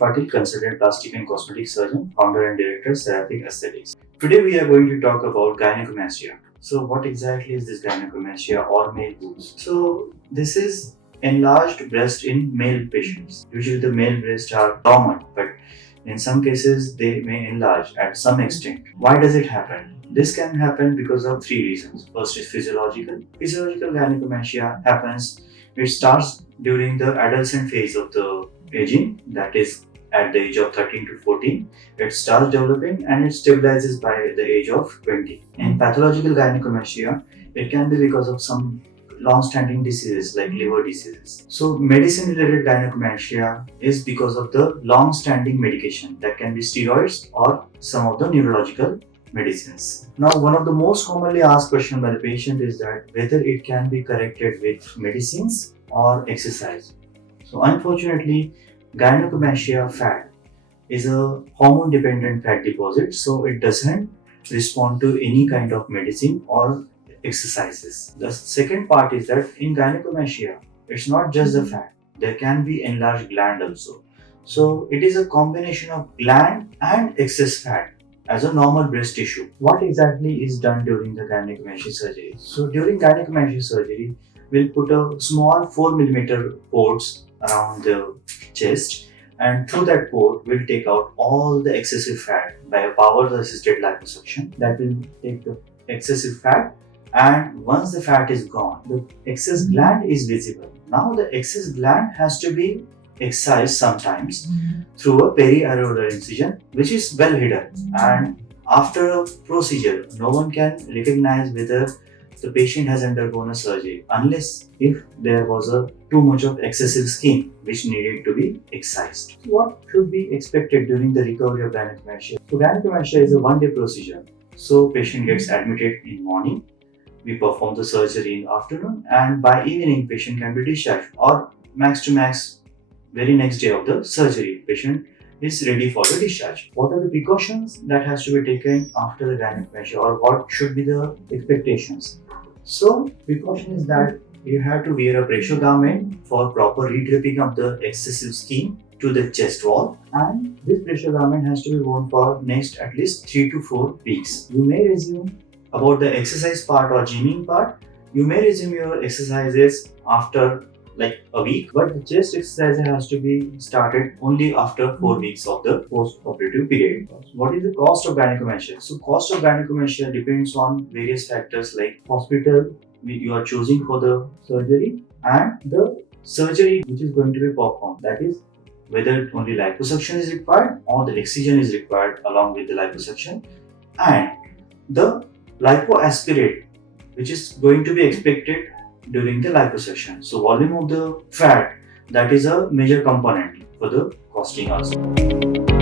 Patil, consultant plastic and cosmetic surgeon, founder and director, Seraphic Aesthetics. Today we are going to talk about gynecomastia. So what exactly is this gynecomastia or male boobs? So this is enlarged breast in male patients. Usually the male breasts are dormant, but in some cases they may enlarge at some extent. Why does it happen? This can happen because of three reasons. First is physiological. Physiological gynecomastia happens, it starts during the adolescent phase of the aging, that is at the age of 13 to 14. It starts developing and it stabilizes by the age of 20. In pathological gynecomastia, it can be because of some long-standing diseases like liver diseases. So medicine-related gynecomastia is because of the long-standing medication that can be steroids or some of the neurological medicines. Now, one of the most commonly asked questions by the patient is that whether it can be corrected with medicines or exercise. So unfortunately, gynecomastia fat is a hormone-dependent fat deposit, so it doesn't respond to any kind of medicine or exercises. The second part is that in gynecomastia, it's not just the fat. There can be enlarged gland also. So it is a combination of gland and excess fat as a normal breast tissue. What exactly is done during the gynecomastia surgery? So during gynecomastia surgery, we'll put a small 4 mm ports around the chest, and through that port we'll take out all the excessive fat by a power assisted liposuction. That will take the excessive fat, and once the fat is gone, the excess gland is visible. Now the excess gland has to be excised sometimes through a periareolar incision, which is well hidden, and after a procedure no one can recognize whether the patient has undergone a surgery unless if there was too much of excessive skin which needed to be excised. What should be expected during the recovery of gynecomastia? So gynecomastia is a one-day procedure. So patient gets admitted in morning, we perform the surgery in afternoon, and by evening patient can be discharged, or max to max very next day of the surgery patient is ready for the discharge. What are the precautions that has to be taken after the gynecomastia, or what should be the expectations? So precaution is that you have to wear a pressure garment for proper redraping of the excessive skin to the chest wall, and this pressure garment has to be worn for next at least 3 to 4 weeks. You may resume about the exercise part or gymming part. You may resume your exercises after like a week, but the chest exercise has to be started only after 4 weeks of the post-operative period. What is the cost of gynecomastia? So cost of gynecomastia depends on various factors like hospital you are choosing for the surgery and the surgery which is going to be performed. That is whether only liposuction is required or the excision is required along with the liposuction, and the lipoaspirate which is going to be expected during the liposuction. So volume of the fat, that is a major component for the costing also.